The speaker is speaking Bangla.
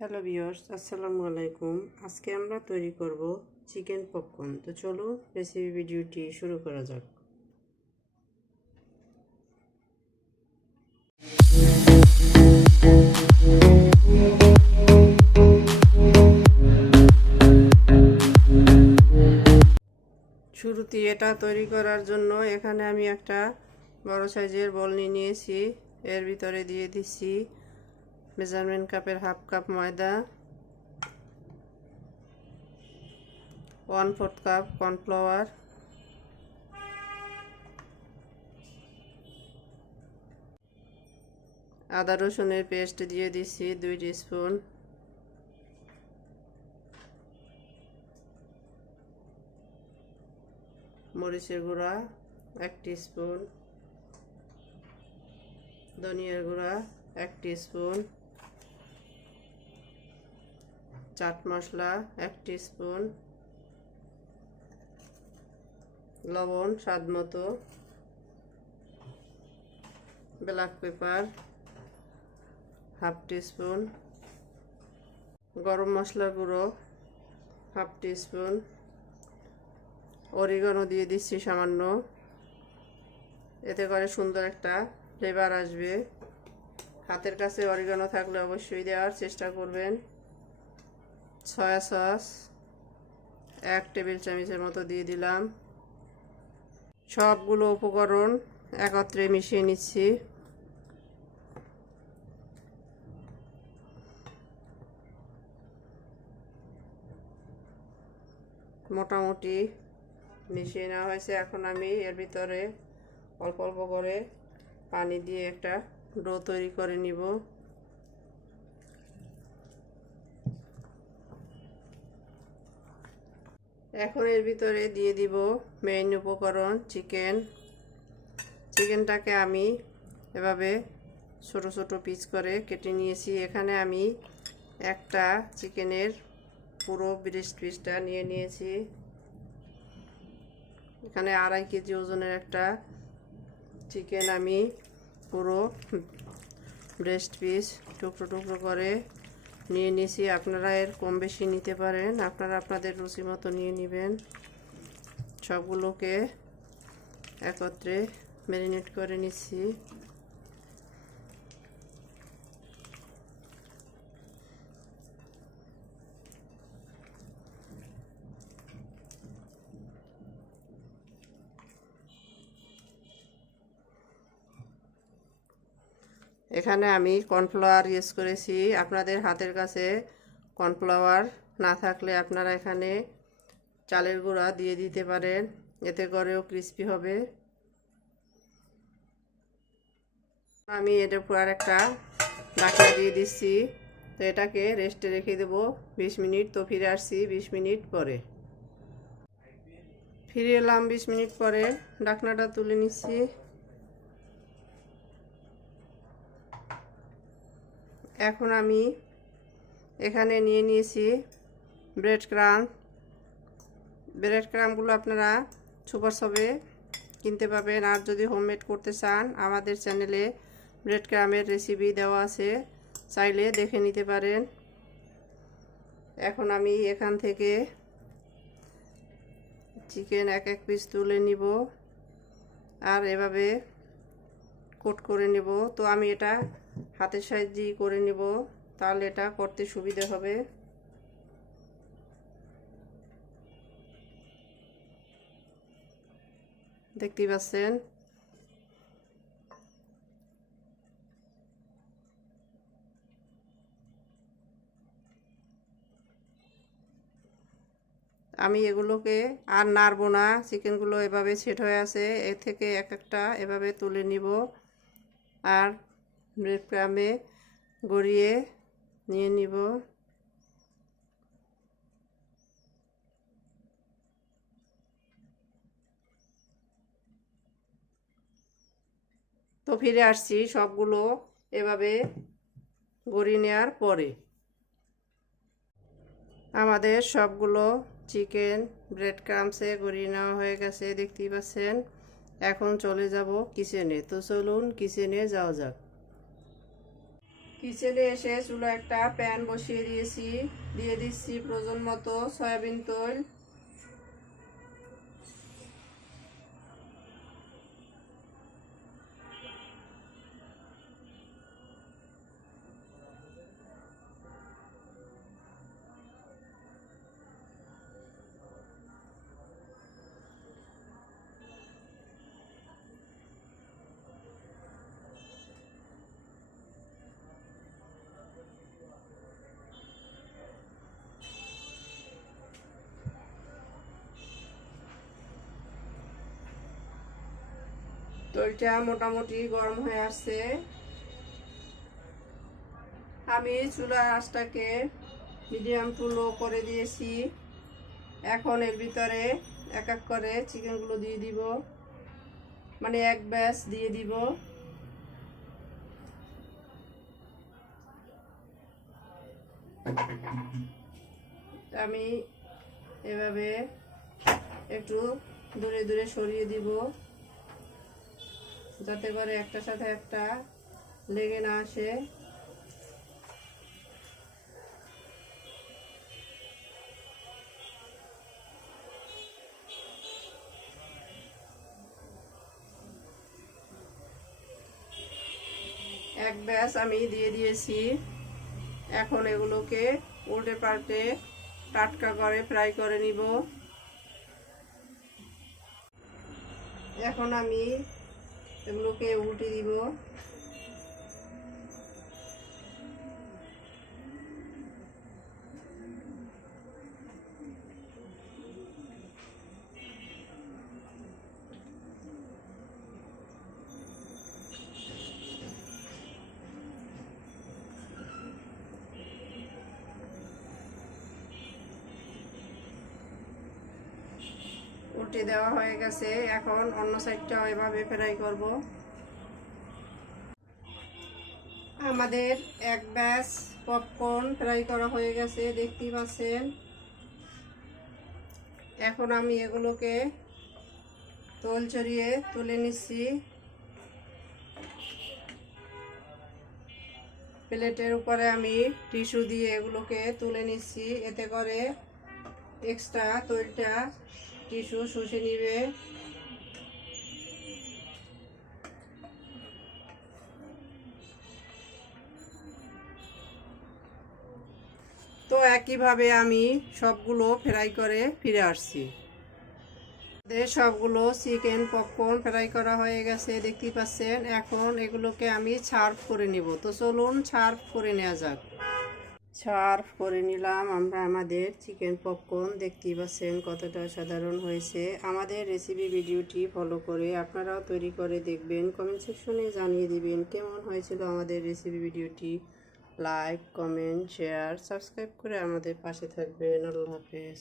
হ্যালো ভিউয়ার্স, আসসালামু আলাইকুম। আজকে আমরা তৈরি করব চিকেন পপকর্ন। তো চলো রেসিপি ভিডিওটি শুরু করা যাক। শুরুতে এটা তৈরি করার জন্য এখানে আমি একটা বড় সাইজের বল নিয়েছি। এর ভিতরে দিয়ে দিচ্ছি মেজারমেন্ট কাপের হাফ কাপ ময়দা, 1/4 কাপ কর্নফ্লাওয়ার, আদা রসুনের পেস্ট দিয়ে দিচ্ছি 2 টিস্পুন, মরিচের গুঁড়া 1 টিস্পুন, ধনিয়ার গুঁড়া 1 টিস্পুন, চাট মশলা 1 টিস্পুন, লবণ স্বাদ মতো, ব্ল্যাক পেপার হাফ টিস্পুন, গরম মশলার গুঁড়ো হাফ টিস্পুন, অরিগানো দিয়ে দিচ্ছি সামান্য, এতে করে সুন্দর একটা ফ্লেভার আসবে। হাতের কাছে অরিগানো থাকলে অবশ্যই দেওয়ার চেষ্টা করবেন। সয়া সস 1 টেবিল চামচের মতো দিয়ে দিলাম। সবগুলো উপকরণ একত্রে মিশিয়ে নিচ্ছি। মোটামুটি মিশিয়ে নেওয়া হয়েছে। এখন আমি এর ভিতরে অল্প অল্প করে পানি দিয়ে একটা ডো তৈরি করে নিব। এখন এর ভিতরে দিয়ে দিব মেইন উপকরণ চিকেনটাকে আমি এভাবে ছোট ছোট পিস করে কেটে নিয়েছি। এখানে আমি একটা চিকেনের পুরো ব্রেস্ট পিসটা নিয়ে নিয়েছি। এখানে 2.5 কেজি ওজনের একটা চিকেন আমি পুরো ব্রেস্ট পিস টুকরো টুকরো করে নিয়ে নিয়েছি। আপনারা এর কম বেশি নিতে পারেন, আপনারা আপনাদের রুচি মতো নিয়ে নেবেন। সবগুলোকে একত্রে ম্যারিনেট করে নিচ্ছি। এখানে আমি কর্নফ্লাওয়ার ইউজ করেছি। আপনাদের হাতের কাছে কর্নফ্লাওয়ার না থাকলে আপনারা এখানে চালের গুঁড়া দিয়ে দিতে পারেন, এতে করেও ক্রিস্পি হবে। আমি এর উপর একটা ঢাকনা দিয়ে দিচ্ছি। তো এটাকে রেস্টে রেখে দেব 20 মিনিট। তো ফিরে আসছি 20 মিনিট পরে। ফিরে এলাম 20 মিনিট পরে। ঢাকনাটা তুলে নিচ্ছি। এখন আমি এখানে নিয়ে নিয়েছি ব্রেড ক্রাম্বগুলো আপনারা সুপার শপে কিনতে পাবেন। আর যদি হোমমেড করতে চান, আমাদের চ্যানেলে ব্রেড ক্রামের রেসিপি দেওয়া আছে, চাইলে দেখে নিতে পারেন। এখন আমি এখান থেকে চিকেন এক পিস তুলে নিব আর এভাবে কোট করে নেব। তো আমি এটা হাতের সাহায্যেই করে নেব, তাহলে এটা করতে সুবিধা হবে। দেখতেই পাচ্ছেন। আমি এগুলোকে আর নাড়বো না, চিকেনগুলো এভাবে সেট হয়ে আছে। এ থেকে এক একটা এভাবে তুলে নিব আর ব্রেড ক্রামে গড়িয়ে নিয়ে নিব। তো ফিরে আসছি সবগুলো এভাবে গড়িয়ে নেওয়ার পরে। আমাদের সবগুলো চিকেন ব্রেড ক্রামসে গড়িয়ে নেওয়া হয়ে গেছে, দেখতেই পাচ্ছেন। এখন চলে যাব কিচেনে। তো চলুন কিচেনে যাওয়া যাক। কিচেনে এসে চুলা একটা প্যান বসিয়ে দিয়েছি, দিয়ে দিচ্ছি প্রয়োজন মতো সয়াবিন তেল। তেলটা মোটামুটি গরম হয়ে আসছে। আমি চুলার আঁচটাকে মিডিয়াম টু লো করে দিয়েছি। এখন এর ভিতরে এক এক করে চিকেনগুলো দিয়ে দিব, মানে এক ব্যাচ দিয়ে দিব। আমি এভাবে একটু দূরে দূরে সরিয়ে দিব, যাতে করে একটার সাথে একটা লেগে না আসে। এক ব্যাচ আমি দিয়ে দিয়েছি। এখন এগুলোকে উল্টে পাল্টে টাটকা করে ফ্রাই করে নিব। এখন আমি এগুলোকে উল্টে দিব। উল্টে দেওয়া হয়ে গেছে, এখন অন্য সাইডটাও এভাবে ফ্রাই করব। আমাদের এক ব্যাচ পপকর্ন ফ্রাই করা হয়ে গেছে, দেখতেই পাচ্ছেন। এখন আমি এগুলোকে তেল ছড়িয়ে তুলে নিচ্ছি। প্লেটের উপরে আমি টিস্যু দিয়ে এগুলোকে তুলে নিচ্ছি, এতে করে এক্সট্রা তেলটা টিস্যু শুষে নিবে। তো একইভাবে আমি সবগুলো ফ্রাই করে ফিরে আসছি। সবগুলো চিকেন পপকর্ন ফ্রাই করা হয়ে গেছে, দেখতেই পাচ্ছেন। এখন এগুলোকে আমি সার্ভ করে নিব। তো চলুন সার্ভ করে নেওয়া যাক। সার্ভ করে নিলাম আমরা আমাদের চিকেন পপকর্ন। দেখতেই পাচ্ছেন কতটা সাধারণ হয়েছে। আমাদের রেসিপি ভিডিওটি ফলো করে আপনারাও তৈরি করে দেখবেন, কমেন্ট সেকশনে জানিয়ে দিবেন কেমন হয়েছিল আমাদের রেসিপি ভিডিওটি। লাইক, কমেন্ট, শেয়ার, সাবস্ক্রাইব করে আমাদের পাশে থাকবেন। আল্লাহ হাফেজ।